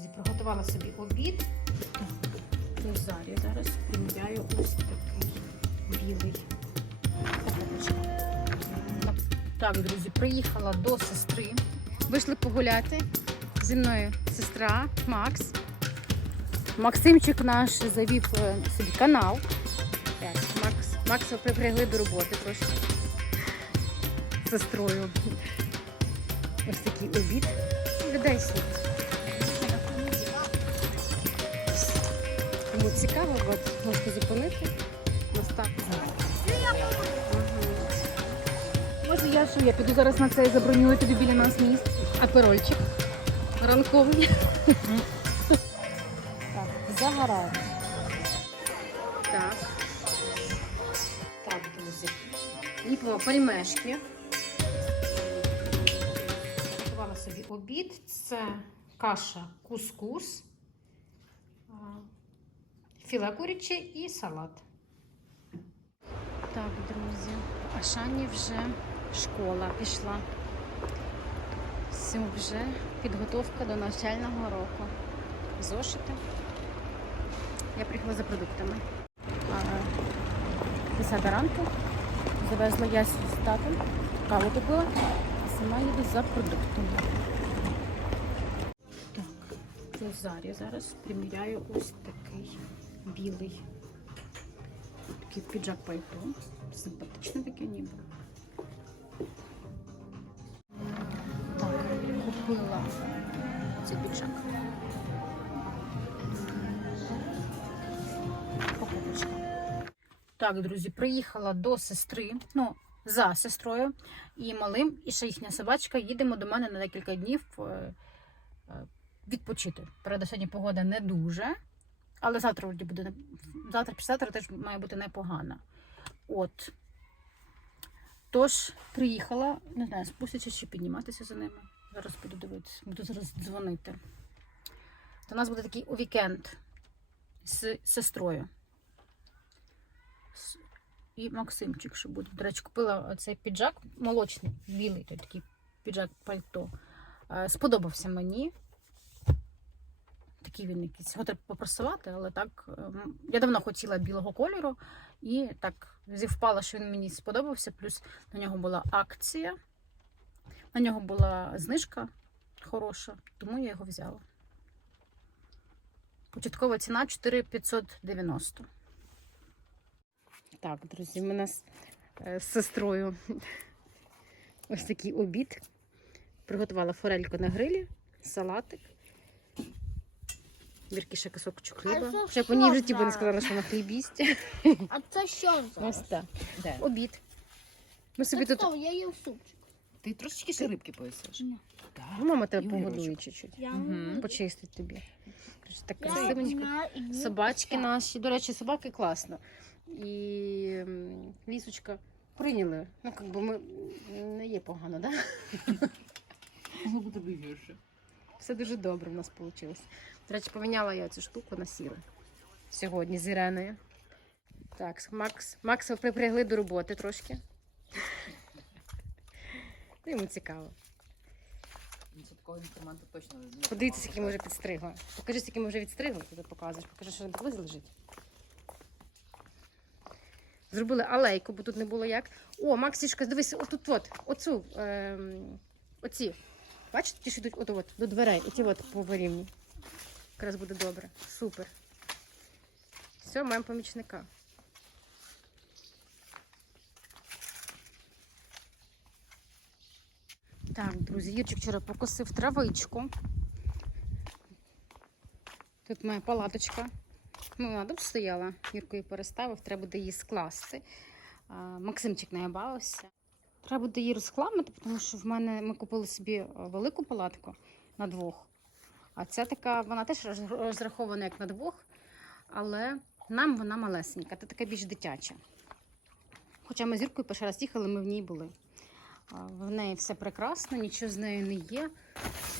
друзі, приготувала собі обід. Зарі зараз приміряю ось такий білий. Так, друзі, приїхала до сестри. Вийшли погуляти. Зі мною сестра Макс. Максимчик наш завів е, собі канал. Макс, Макса припрягли до роботи трошки. З сестрою. Ось такий обід. Людей. Кому цікаво, от можете зупинити. Ось так. Може я що? Я піду зараз на це і забронюю тобі біля нас місць. Аперольчик. Ранковий. Так, загораємо. Так. Так, друзі. Ліпимо пельмешки. Готувала собі обід. Це каша кускус, а, філе куряче і салат. Так, друзі, а Шані вже школа пішла. Всім вже підготовка до навчального року. Зошити. Я приїхала за продуктами. А, 10 ранку завезла я з татом, каву купила, а сама їду за продуктами. Так, в Зарі зараз приміряю ось такий білий. Такий піджак пальто. Симпатичне таке ніби. Так, купила цей піджак. Так, друзі, приїхала до сестри, ну, за сестрою і малим, і ще їхня собачка. Їдемо до мене на декілька днів е, е, відпочити. Правда, сьогодні погода не дуже, але завтра вроді буде завтра, післязавтра теж має бути непогана. От. Тож, приїхала, не знаю, спустяться чи підніматися за ними. Зараз буду дивитися, буду зараз дзвонити. У нас буде такий вікенд з сестрою. І Максимчик, що буде. До речі, купила цей піджак молочний, білий, той такий піджак пальто. Е, Сподобався мені. Такий він якийсь. Його попросувати, але так. ем, Я давно хотіла білого кольору, і так зівпало, що він мені сподобався. Плюс на нього була акція, на нього була знижка хороша, тому я його взяла. Початкова ціна 4590. Так, друзі, ми нас е, з сестрою ось такий обід. Приготувала форельку на грилі, салатик. Вірки ще кусочок А хліба. це Ще по ній в житті би не за? сказала, що вона хліб їсть. А це що за? Ось так. Де? Обід. Ми собі Це тут. що, я їм супчик. Ти трошечки ще рибки поїсиш? Ні. Так. Ну, Мама тебе погодує чуть-чуть. Я Мгм. Почистить тобі. Так Я красивенько. Собачки наші. До речі, собаки класно. І м, лісочка прийняли. Ну, як би ми не є погано, да? Воно буде гірше. Все дуже добре в нас вийшло. До речі, поміняла я цю штуку на сіру. Сьогодні з Іреною. Так, Макс, Макса припрягли до роботи трошки. Ну, Йому цікаво. Ну, Подивіться, скільки ми вже підстригли. Покажи, скільки ми вже відстригли, туди показуєш. Покажи, що на підлозі лежить. Зробили алейку, бо тут не було як. О, Максічка, дивись, отут от, оцю, ем, оці. Бачите, ті, що йдуть от, от, до дверей, оці от по. Якраз буде добре. Супер. Все, маємо помічника. Так, друзі, Юрчик вчора покосив травичку. Тут моя палаточка. Ну, вона тут стояла, Юрко її переставив, треба буде її скласти. Максимчик наябавився. Треба буде її розхламити, тому що в мене ми купили собі е, велику палатку на двох. А ця така, вона теж розрахована як на двох, але нам вона малесенька, це така більш дитяча. Хоча ми з Юркою перший раз їхали, ми в ній були. В неї все прекрасно, нічого з нею не є.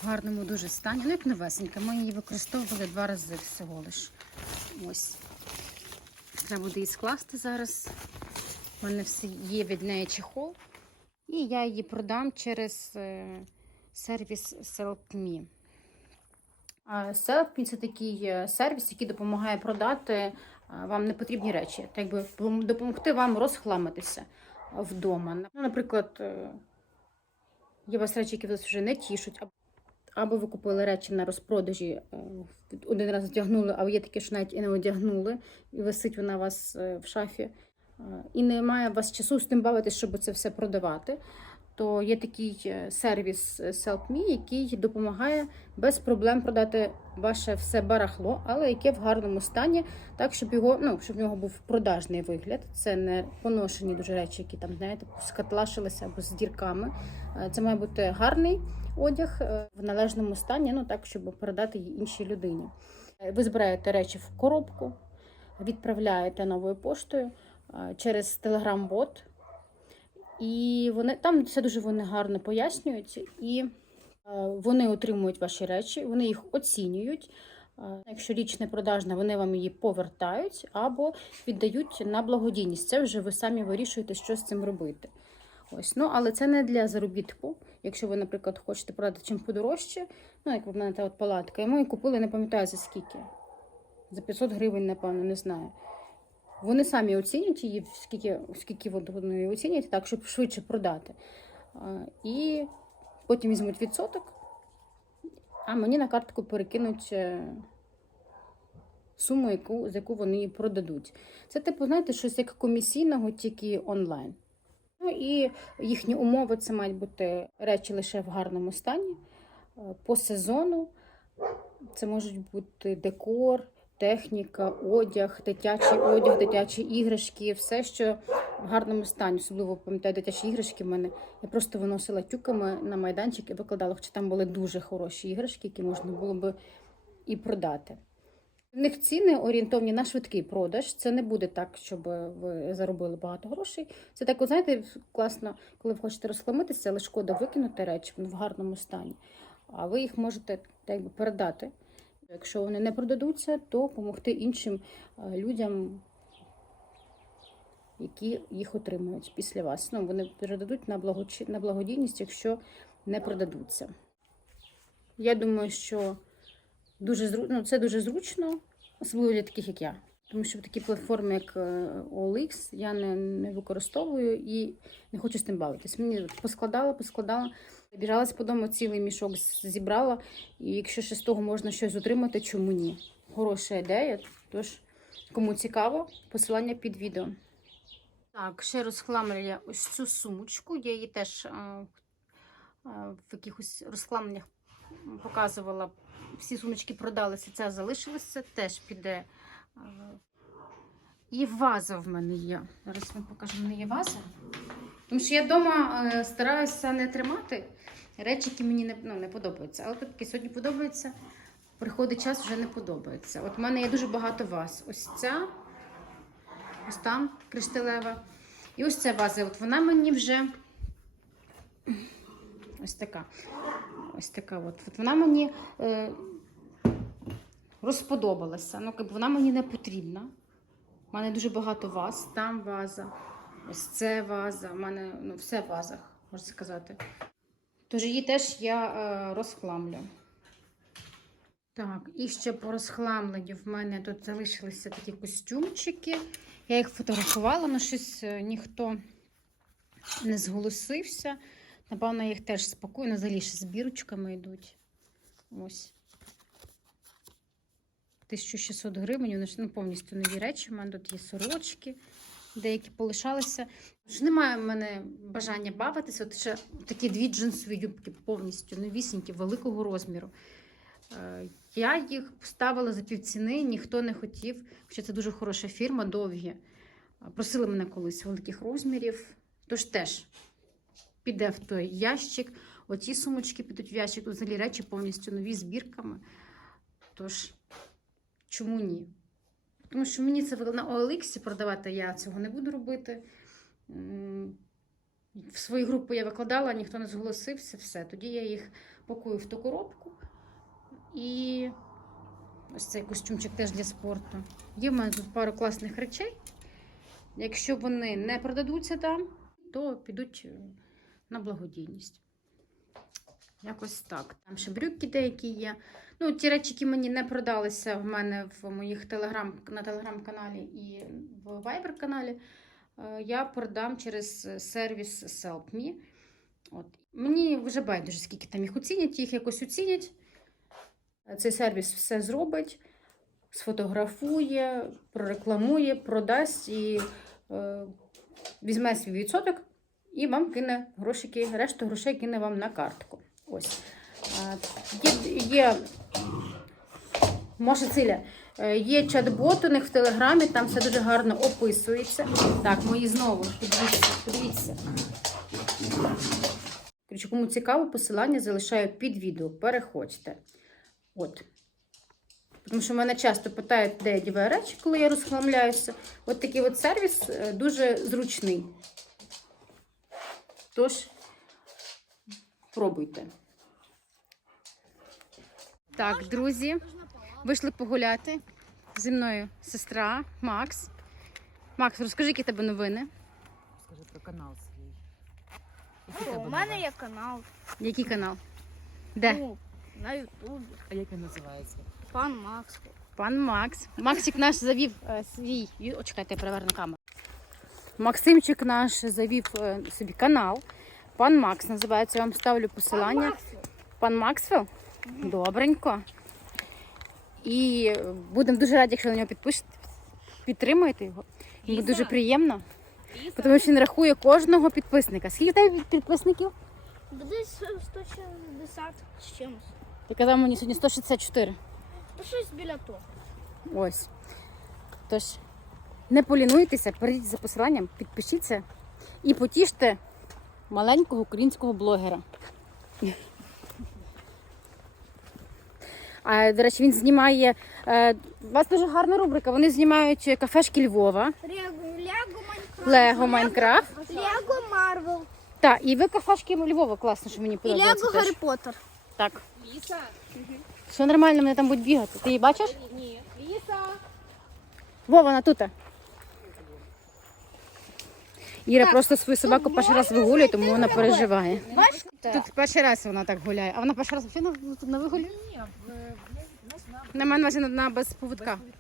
В гарному дуже стані. Ну, як новесенька. Ми її використовували два рази всього лиш. Ось. Треба буде її скласти зараз. У мене все є від неї чехол. І я її продам через е, сервіс SelpMe. Селфі це такий е, сервіс, який допомагає продати е, вам непотрібні речі, так би допомогти вам розхламитися вдома. Ну, наприклад, є у вас речі, які вас вже не тішуть, або- ви купили речі на розпродажі, один раз вдягнули, а є такі, що навіть і не одягнули, і висить вона у вас в шафі, і немає у вас часу з тим бавитись, щоб це все продавати. То є такий е, сервіс е, SelfMe, який допомагає без проблем продати ваше все барахло, але яке в гарному стані, так щоб його, ну щоб в нього був продажний вигляд. Це не поношені дуже речі, які там знаєте, скатлашилися або з дірками. Е, Це має бути гарний одяг е, в належному стані, ну так, щоб продати її іншій людині. Е, Ви збираєте речі в коробку, відправляєте новою поштою е, через Telegram-бот. І вони там все дуже вони гарно пояснюють, і вони отримують ваші речі, вони їх оцінюють. Якщо річ не продажна, вони вам її повертають або віддають на благодійність. Це вже ви самі вирішуєте, що з цим робити. Ось, ну але це не для заробітку. Якщо ви, наприклад, хочете продати чим подорожче, ну як в мене та от палатка, і ми її купили, не пам'ятаю за скільки. За 500 гривень, напевно, не знаю. Вони самі оцінять її, скільки, скільки вони її оцінять, так, щоб швидше продати. І потім візьмуть відсоток, а мені на картку перекинуть е, суму, яку, за яку вони її продадуть. Це, типу, знаєте, щось як комісійного, тільки онлайн. Ну і їхні умови це мають бути речі лише в гарному стані, е, по сезону. Це можуть бути декор, техніка, одяг, дитячий одяг, дитячі іграшки, все, що в гарному стані. Особливо пам'ятаю дитячі іграшки в мене. Я просто виносила тюками на майданчик і викладала, хоча там були дуже хороші іграшки, які можна було би і продати. В них ціни орієнтовні на швидкий продаж. Це не буде так, щоб ви заробили багато грошей. Це так, от, знаєте, класно, коли ви хочете розхламитися, але шкода викинути речі в гарному стані. А ви їх можете так якби, передати. Якщо вони не продадуться, то допомогти іншим е, людям, які їх отримують після вас. Ну, вони передадуть на, благочи... на благодійність, якщо не продадуться. Я думаю, що дуже зру... ну, це дуже зручно, особливо для таких, як я. Тому що такі платформи, як е, OLX, я не, не використовую і не хочу з тим бавитись. Мені поскладала, поскладала, біжалась по дому, цілий мішок зібрала. І якщо ще з того можна щось отримати, чому ні? Хороша ідея. Тож, кому цікаво, посилання під відео. Так, ще розхламлю ось цю сумочку. Я її теж а, а, в якихось розхламленнях показувала. Всі сумочки продалися, ця залишилася, теж піде. а, І ваза в мене є. Зараз вам покажу, в мене є ваза. Тому що я вдома е, стараюся не тримати речі, які мені не, ну, не подобаються. Але таки сьогодні подобається. Приходить час, вже не подобається. От в мене є дуже багато ваз. Ось ця, ось там кришталева. І ось ця ваза. От вона мені вже ось така. Ось така. От, от вона мені е, розподобалася. Ну, вона мені не потрібна. У мене дуже багато ваз. Там ваза, ось це ваза. У мене ну, все в вазах, можна сказати. Тож її теж я е, розхламлю. Так, і ще по розхламленню в мене тут залишилися такі костюмчики. Я їх фотографувала, але щось е, ніхто не зголосився. Напевно, їх теж спокійно, взагалі ще з бірочками йдуть. Ось. 1600 гривень. Ну, повністю нові речі. У мене тут є сорочки, деякі полишалися. Ж немає в мене бажання бавитися. От ще такі дві джинсові юбки повністю новісінькі, великого розміру. Е, Я їх поставила за півціни, ніхто не хотів, хоча це дуже хороша фірма, довгі. Е, Просили мене колись великих розмірів. Тож теж піде в той ящик. Оті сумочки підуть в ящик. Тут взагалі речі повністю нові з бірками. Тож, чому ні? Тому що мені це на OLX продавати я цього не буду робити. В свою групу я викладала, ніхто не зголосився, все. Тоді я їх пакую в ту коробку. І ось цей костюмчик теж для спорту. Є в мене тут пару класних речей. Якщо вони не продадуться там, то підуть е, на благодійність. Якось так. Там ще брюки деякі є. Ну, ті речі, які мені не продалися в мене в моїх телеграм на телеграм-каналі і в Viber каналі, е, я продам через сервіс SelpMe. От. Мені вже байдуже, скільки там їх оцінять, їх якось оцінять. Цей сервіс все зробить, сфотографує, прорекламує, продасть і е, візьме свій відсоток і вам кине грошики, решту грошей кине вам на картку. Ось. Е, Є, є Може, Циля, е, є чат-бот у них в Телеграмі, там все дуже гарно описується. Так, мої знову, подивіться, подивіться. Коротше, кому цікаво, посилання залишаю під відео. Переходьте. От. Тому що мене часто питають, де я діваю речі, коли я розхламляюся. От такий от сервіс е, дуже зручний. Тож, пробуйте. Так, друзі, вийшли погуляти. Зі мною сестра Макс. Макс, розкажи, які тебе новини. Скажи про канал свій. О, у мене є канал. Який канал? Де? Ну, на Ютубі. А як він називається? Пан Макс. Пан Макс. Максик наш завів е, свій. О, чекайте, я переверну камеру. Максимчик наш завів е, собі канал. Пан Макс називається. Я вам ставлю посилання. Пан Максвелл? Добренько. І будемо дуже раді, якщо на нього підпишете. Підтримуєте його. Йому дуже приємно. Тому що він рахує кожного підписника. Скільки в тебе підписників? Десь 160 з чимось. Ти казав мені сьогодні 164. То щось біля того. Ось. Тож, не полінуйтеся, перейдіть за посиланням, підпишіться і потіште маленького українського блогера. А, до речі, він знімає. Е, у вас дуже гарна рубрика. Вони знімають кафешки Львова, Лего Майнкрафт. Лего Марвел. Так, і ви кафешки Львова класно, що мені І подобається. Лего. Гаррі Поттер. Так. Ліса? Все нормально, мене там будуть бігати. Ти її бачиш? Ні. Ліса! Вова, вона тут. Іра просто свою собаку перший раз вигулює, тому вона переживає. Бачиш? Тут перший раз вона так гуляє, а вона перший раз взагалі тут не вигулює? Ні, в, в, нас на мене на, на без поводка. Ні,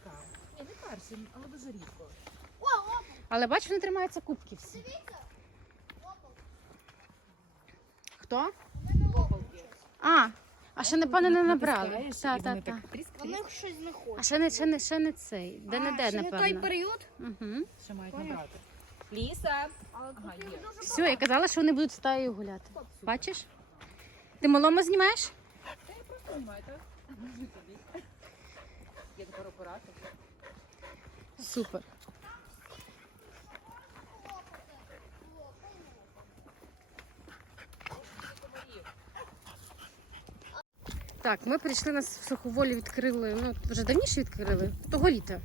не перший, але дуже рідко. Але бачиш, вони тримаються кубки всі. Хто? А, а ще напевно не набрали. Натискаєш, і Так, вони щось не А ще не, ще не, ще не цей. Де не де, ще не той період. Угу. Ще мають набрати. Ліса! Ага, є. Все, я казала, що вони будуть стаєю гуляти. Бачиш? Ти малому знімаєш? Знімайте. Можу тобі. Є тепер оператор. Супер. Так, ми прийшли нас в суховолі відкрили, ну вже давніше відкрили, того літа.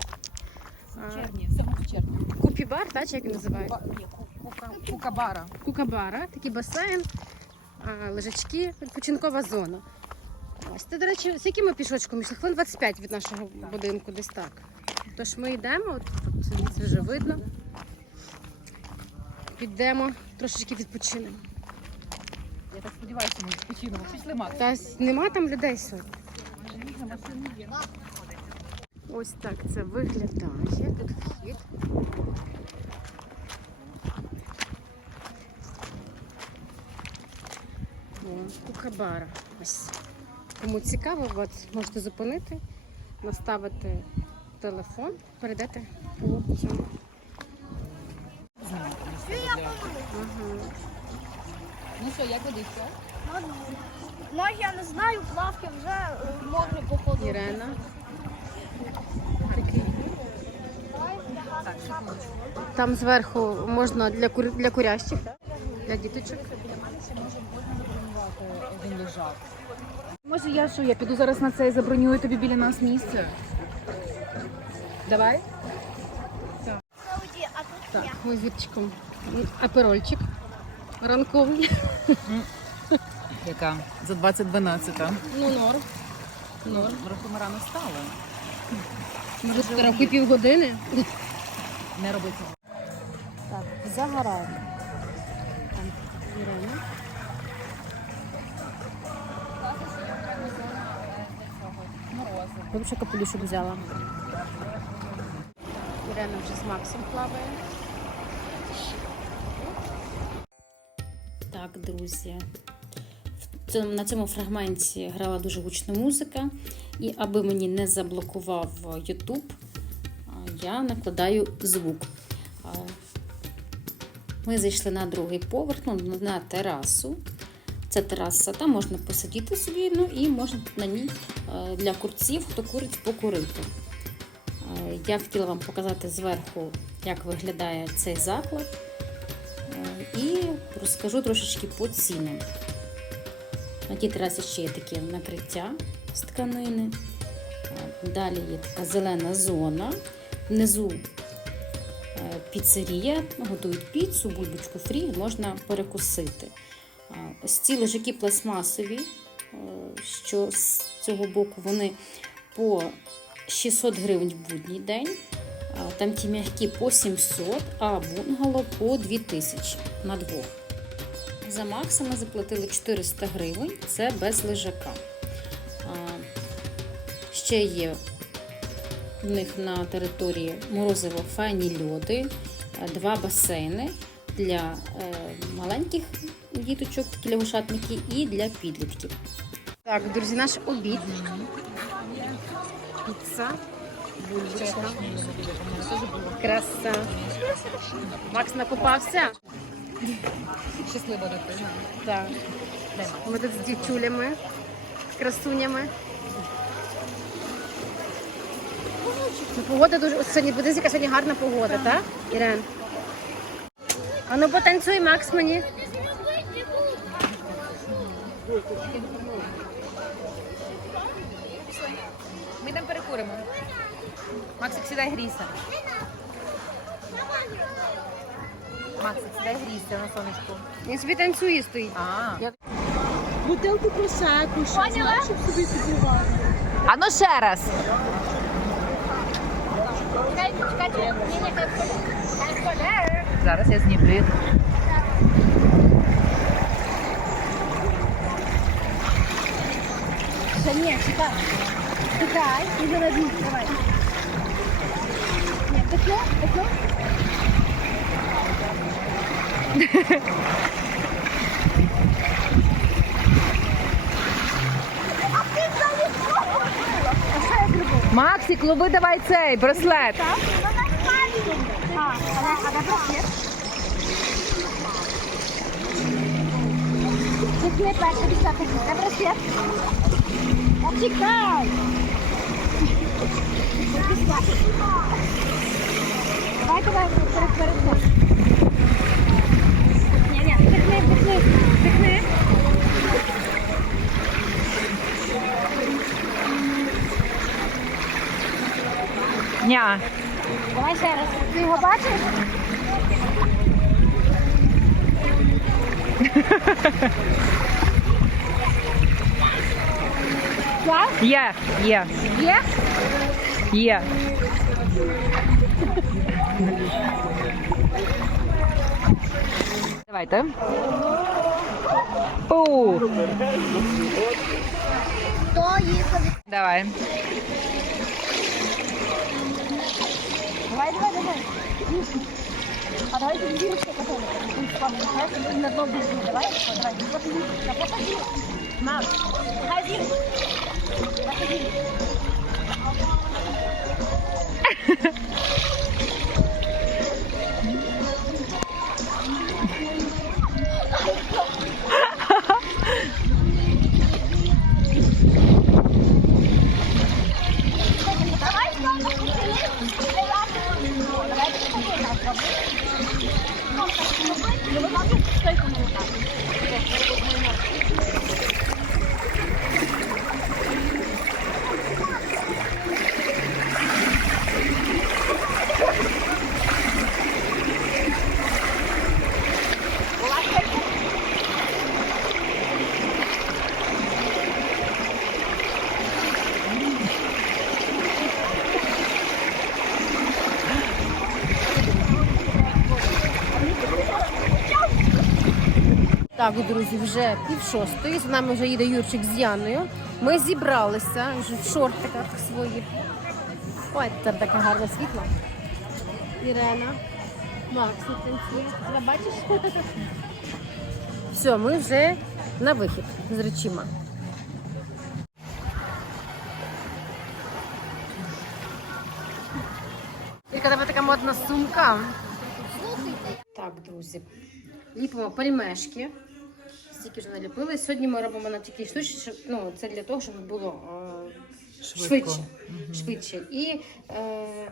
А, Черні, 7 червня. Купі-бар, так, чи як він називається? Ні, кука- кукабара. Кукабара, такий басейн, а, лежачки, відпочинкова зона. Ось це, до речі, з яким ми пішочком йшли? Хвилин 25 від нашого будинку, десь так. Тож ми йдемо, от, от це вже видно. Підемо, трошечки відпочинемо. Я так сподіваюся, ми відпочинемо. Пішли мати. Та нема там людей сьогодні. Ось так це виглядає. Тут вхід. О, кукабара. Ось. Кому цікаво, от, можете зупинити, наставити телефон, перейдете по цьому. Ну що, як водиться? Ну, я не знаю, плавки вже е, мокрі походу. Ірена. Такий. Так, секундочку. Там зверху можна для, кур... для курящих, для діточок. Може, я що, я піду зараз на це і забронюю тобі біля нас місце. Давай. Так, ми з Вірчиком. Аперольчик ранковий. Яка? За 2012. Ну, норм. Норм. Враху ми рано стали. Може, трохи півгодини не робити. Так, загораємо. Там Ірина. Я б ще капелюшок взяла. Ірина вже з Максом плаває. Так, друзі. На цьому фрагменті грала дуже гучна музика, і аби мені не заблокував YouTube, я накладаю звук. Ми зайшли на другий поверх, ну, на терасу. Це тераса, там можна посидіти собі, ну і можна на ній для курців, хто курить, покурити. Я хотіла вам показати зверху, як виглядає цей заклад. І розкажу трошечки по цінам. На тій терасі ще є таке накриття з тканини. Далі є така зелена зона. Внизу е, піцерія, готують піцу, бульбочку фрі, можна перекусити. Ось ці лежаки пластмасові, е, що з цього боку вони по 600 гривень в будній день. Там ті м'які по 700, а бунгало по 2000 на двох. За Макса заплатили 400 гривень, це без лежака. Ще є в них на території морозиво файні льоди, е, два басейни для е, маленьких діточок, такі лягушатники, і для підлітків. Так, друзі, наш обід. Піца, бульбочка. Краса. Макс накупався? Щаслива дитина. Так. Ми тут з дівчулями, красунями. Ну, Погода дуже. Ось Сьогодні буде яка сьогодні гарна погода, так? Ірен? А ну потанцюй, Макс, мені. Ми там перекуримо. Максик, сідай грійся. Максик, сідай грійся на сонечку. Він собі танцює стоїть. А, Бутилку просеку, щоб собі купувати. а ну ще раз. Зараз я знімлю. Ні, чекай. Чекай, іди на дні, давай. Ні, таке, таке. А ти взагалі що робила? А що я зробила? Максик, лови давай цей браслет. Чекай. Давай, давай, перед, перед. Ні, ні, вдихни, вдихни, вдихни. Ня. Давай ще раз. Ти його бачиш? Так? Є, є, Є? є. Давайте. Пу. Хто їхав? Давай. Давай, давай, давай. А давай ты дирочку потом. На дно бежи. Давай, давай. Походи. Да походи. Мам, походи. Походи. Так, друзі, вже пів шостої. За нами вже їде Юрчик з Яною. Ми зібралися вже в шортиках своїх. Ой, це таке гарне світло. Ірена, Макс. Ви бачиш? Все, ми вже на вихід з речима. Яка тебе така модна сумка. Так, друзі, ліпимо пельмешки. Стільки вже наліпили. Сьогодні ми робимо на такій штучці, щоб, ну, це для того, щоб було е, швидше. швидше. І е,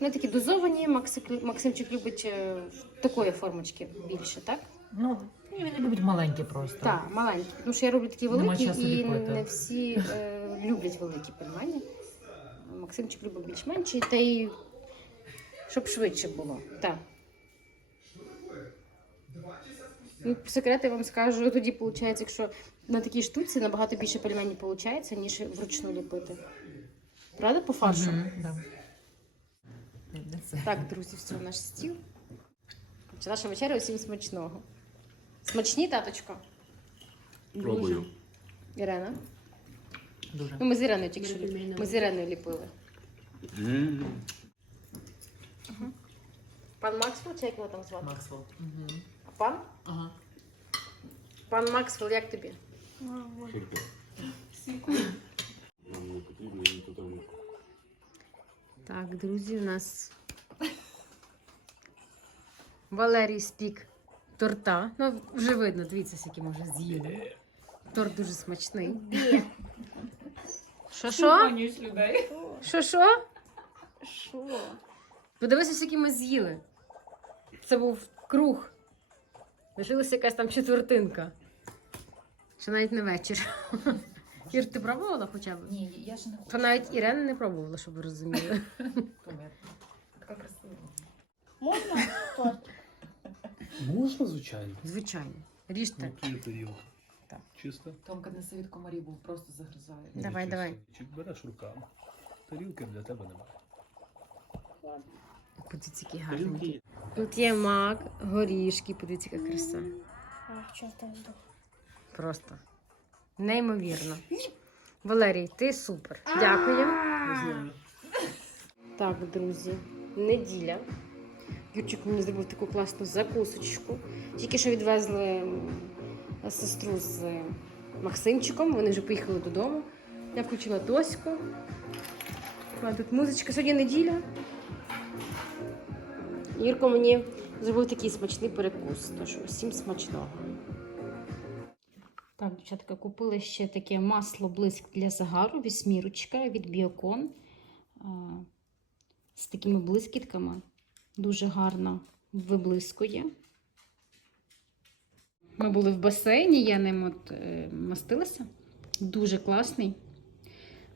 вони такі дозовані. Максик, Максимчик любить е, такої формочки більше, так? Ну, він любить маленькі просто. Так, маленькі. Тому що я роблю такі Нема великі часу і ліпити. не всі е, люблять великі пельмені. Максимчик любить більш менші, та й щоб швидше було. Так. Ну, секрет вам скажу, тоді виходить, якщо на такій штуці набагато більше пельменів виходить, ніж вручну ліпити. Правда, по фаршу? Мгм, да. Це. Так, друзі, все, наш стіл. Це наша вечеря усім смачного. Смачні, таточко? Пробую. Ірена? Дуже. Ну, ми з Іреною тільки що ліп- ми з Іреною ліпили. М. Пан Максвелл, чи як його там звати? Максвелл. Мгм. Пан? Ага. Пан Максвелл, як тобі? Супер. Нам не потрібно їм потім. Так, друзі, у нас Валерій спік торта. Ну, вже видно, дивіться, скільки ми вже з'їли. Торт дуже смачний. Що що? людей. Що що? Що? Подивися, скільки ми з'їли. Це був круг. Лишилася якась там четвертинка. Ще навіть не вечір. Ір, ти пробувала хоча б? Ні, я ж не То навіть Ірена не пробувала, щоб ви розуміли. Така красива. Можна торт? Можна, звичайно. Звичайно. Ріжте. Так. Чисто? Томка неси від комарів, був просто загризає. Давай, давай. Чи береш руками? Тарілки для тебе немає. Подивіться, які гарні. Тут є мак, горішки, подивіться, яка краса. А, що там? Просто неймовірно. Валерій, ти супер. Дякую. Так, друзі, неділя. Юрчик мені зробив таку класну закусочку. Тільки що відвезли сестру з Максимчиком. Вони вже поїхали додому. Я включила Тоську. У мене тут музичка. Сьогодні неділя. Юрко мені зробив такий смачний перекус. Тож усім смачного. Так, дівчатка, купили ще таке масло блиск для загару, вісьмірочка від Біокон. З такими блискітками. Дуже гарно виблискує. Ми були в басейні, я ним от, е, мастилася. Дуже класний.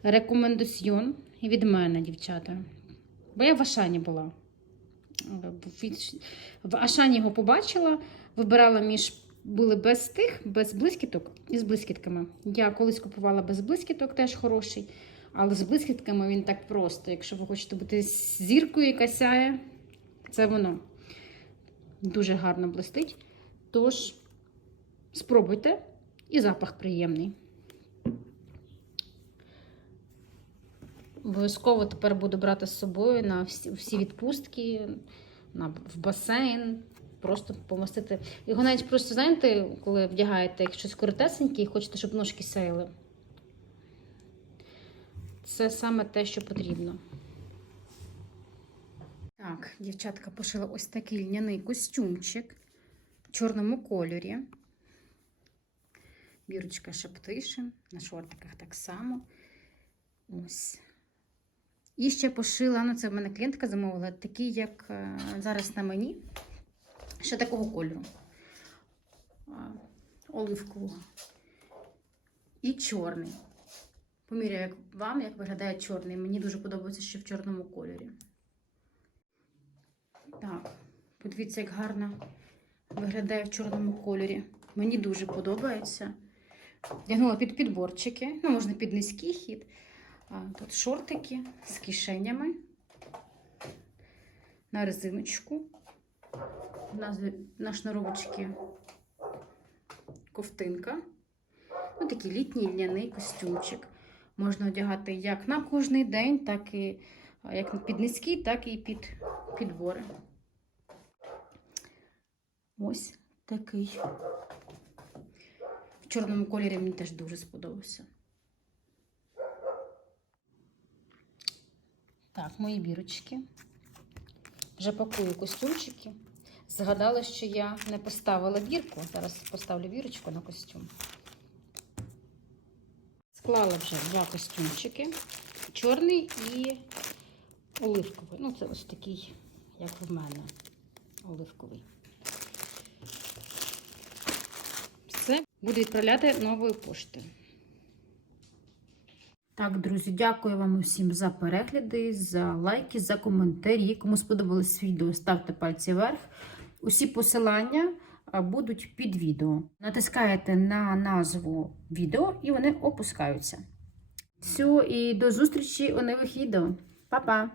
Рекомендаціон від мене, дівчата. Бо я в Ашані була. В Ашані його побачила, вибирала між були без тих, без блискіток і з блискітками. Я колись купувала без блискіток, теж хороший. Але з блискітками він так просто. Якщо ви хочете бути зіркою, яка сяє, це воно. Дуже гарно блистить. Тож, спробуйте, і запах приємний. Обов'язково тепер буду брати з собою на всі, всі відпустки, на, в басейн, просто помастити. Його навіть просто, знаєте, коли вдягаєте як щось коротесеньке і хочете, щоб ножки сяяли. Це саме те, що потрібно. Так, дівчатка пошила ось такий льняний костюмчик в чорному кольорі. Бірочка Шептишин, на шортиках так само. Ось. І ще пошила, ну це в мене клієнтка замовила, такий, як е, зараз на мені. Ще такого кольору. Оливкового. І чорний. Поміряю, як вам, як виглядає чорний. Мені дуже подобається ще в чорному кольорі. Так, подивіться, як гарно виглядає в чорному кольорі. Мені дуже подобається. Вдягнула під підборчики, ну, можна під низький хід. Тут шортики з кишенями на резиночку. На шнуровочці ковтинка. Ну, такий літній льняний костюмчик. Можна одягати як на кожний день, так і як під низькі, так і під підбори. Ось такий. В чорному кольорі мені теж дуже сподобався. Так, мої бірочки. Вже пакую костюмчики. Згадала, що я не поставила бірку. Зараз поставлю бірочку на костюм. Склала вже два костюмчики: чорний і оливковий. Ну, це ось такий, як в мене, оливковий. Все, буду відправляти новою поштою. Так, друзі, дякую вам усім за перегляди, за лайки, за коментарі. Кому сподобалось відео, ставте пальці вверх. Усі посилання будуть під відео. Натискаєте на назву відео і вони опускаються. Все, і до зустрічі у нових відео. Па-па!